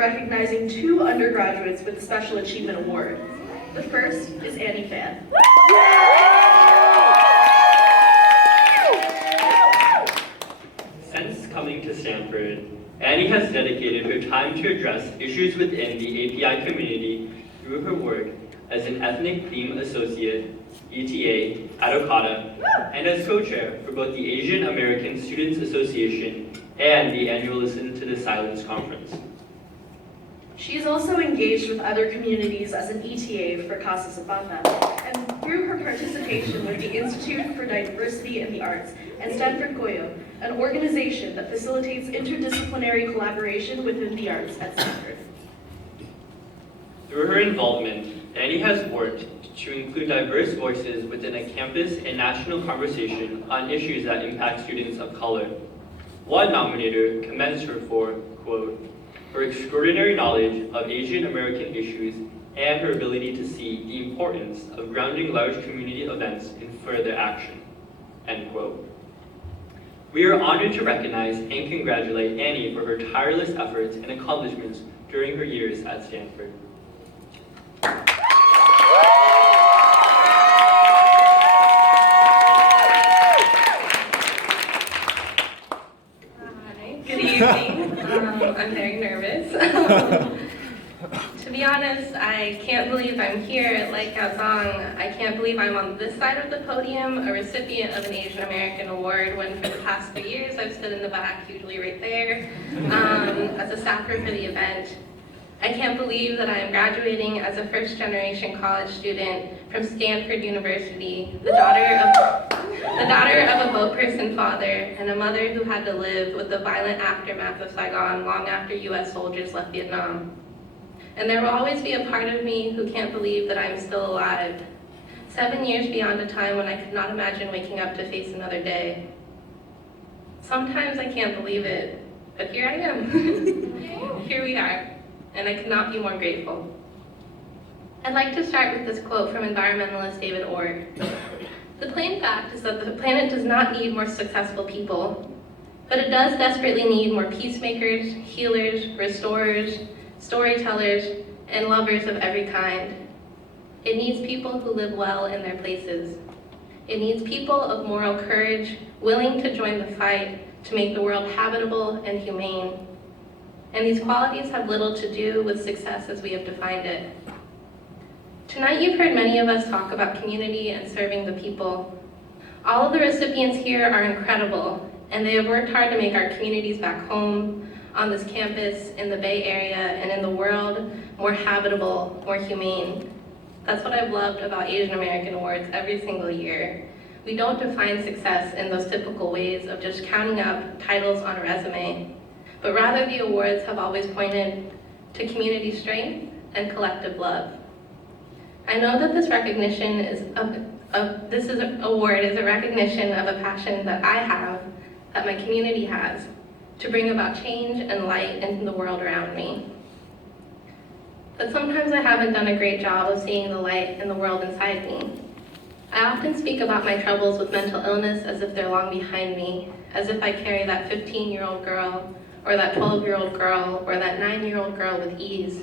recognizing 2 undergraduates with the Special Achievement Award. The first is Phan. Since coming to Stanford, Annie has dedicated her time to address issues within the API community through her work as an Ethnic Theme Associate, ETA, at Okada, and as co-chair for both the Asian American Students Association and the annual Listen to the Silence Conference. She is also engaged with other communities as an ETA for Casa Zapata, and through her participation with the Institute for Diversity in the Arts and Stanford Koyo, an organization that facilitates interdisciplinary collaboration within the arts at Stanford. Through her involvement, Annie has worked to include diverse voices within a campus and national conversation on issues that impact students of color. One nominator commends her for, quote, her extraordinary knowledge of Asian American issues and her ability to see the importance of grounding large community events in further action, end quote. We are honored to recognize and congratulate Annie for her tireless efforts and accomplishments during her years at Stanford. Good evening. I'm very nervous. To be honest, I can't believe I'm here. Like Gaozong, I can't believe I'm on this side of the podium, a recipient of an Asian American Award, when for the past 3 years I've stood in the back, usually right there, as a staffer for the event. I can't believe that I am graduating as a first-generation college student from Stanford University, the daughter of a boat person father and a mother who had to live with the violent aftermath of Saigon long after US soldiers left Vietnam. And there will always be a part of me who can't believe that I'm still alive, 7 years beyond a time when I could not imagine waking up to face another day. Sometimes I can't believe it, but here I am. Here we are. And I could not be more grateful. I'd like to start with this quote from environmentalist David Orr. The plain fact is that the planet does not need more successful people, but it does desperately need more peacemakers, healers, restorers, storytellers, and lovers of every kind. It needs people who live well in their places. It needs people of moral courage, willing to join the fight to make the world habitable and humane. And these qualities have little to do with success as we have defined it. Tonight you've heard many of us talk about community and serving the people. All of the recipients here are incredible, and they have worked hard to make our communities back home, on this campus, in the Bay Area, and in the world more habitable, more humane. That's what I've loved about Asian American Awards every single year. We don't define success in those typical ways of just counting up titles on a resume, but rather the awards have always pointed to community strength and collective love. I know that this recognition award is a recognition of a passion that I have, that my community has, to bring about change and light into the world around me. But sometimes I haven't done a great job of seeing the light in the world inside me. I often speak about my troubles with mental illness as if they're long behind me, as if I carry that 15-year-old girl or that 12-year-old girl, or that 9-year-old girl with ease.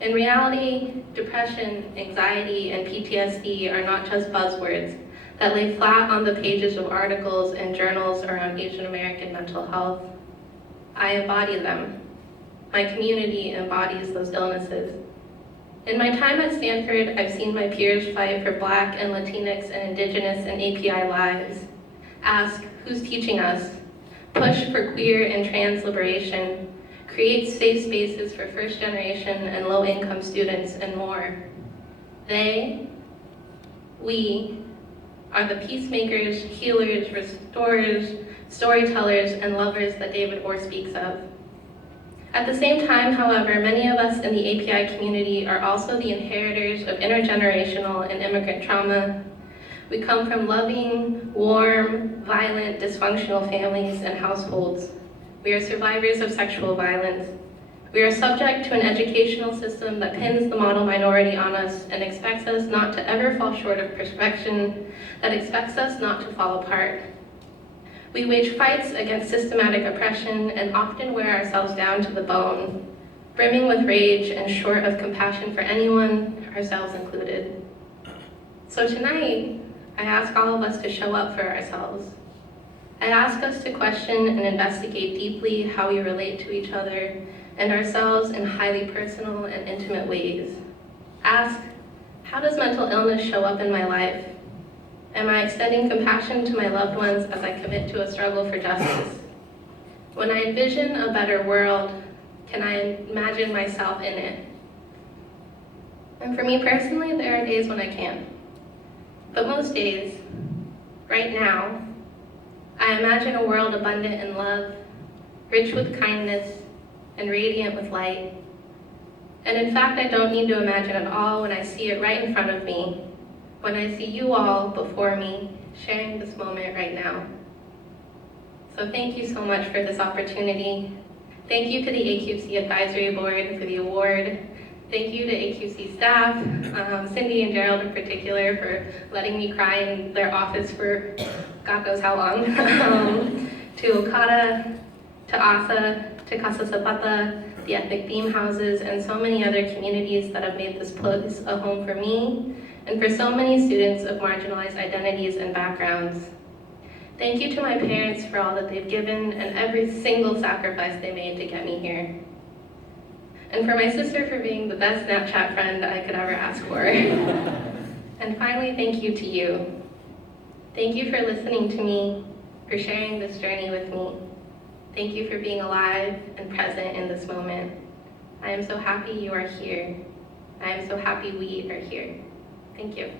In reality, depression, anxiety, and PTSD are not just buzzwords that lay flat on the pages of articles and journals around Asian American mental health. I embody them. My community embodies those illnesses. In my time at Stanford, I've seen my peers fight for Black and Latinx and Indigenous and API lives, ask, who's teaching us? Push for queer and trans liberation, create safe spaces for first-generation and low-income students, and more. They, we, are the peacemakers, healers, restorers, storytellers, and lovers that David Orr speaks of. At the same time, however, many of us in the API community are also the inheritors of intergenerational and immigrant trauma. We come from loving, warm, violent, dysfunctional families and households. We are survivors of sexual violence. We are subject to an educational system that pins the model minority on us and expects us not to ever fall short of perfection, that expects us not to fall apart. We wage fights against systematic oppression and often wear ourselves down to the bone. brimming with rage and short of compassion for anyone, ourselves included. So tonight, I ask all of us to show up for ourselves. I ask us to question and investigate deeply how we relate to each other and ourselves in highly personal and intimate ways. Ask, how does mental illness show up in my life? Am I extending compassion to my loved ones as I commit to a struggle for justice? When I envision a better world, can I imagine myself in it? And for me personally, there are days when I can't. But most days, right now, I imagine a world abundant in love, rich with kindness, and radiant with light. And in fact, I don't need to imagine at all when I see it right in front of me, when I see you all before me, sharing this moment right now. So thank you so much for this opportunity. Thank you to the AQC Advisory Board for the award. Thank you to AQC staff, Cindy and Gerald in particular, for letting me cry in their office for God knows how long. To Okada, to ASA, to Casa Zapata, the ethnic theme houses, and so many other communities that have made this place a home for me, and for so many students of marginalized identities and backgrounds. Thank you to my parents for all that they've given and every single sacrifice they made to get me here. And for my sister for being the best Snapchat friend I could ever ask for. And finally, thank you to you. Thank you for listening to me, for sharing this journey with me. Thank you for being alive and present in this moment. I am so happy you are here. I am so happy we are here. Thank you.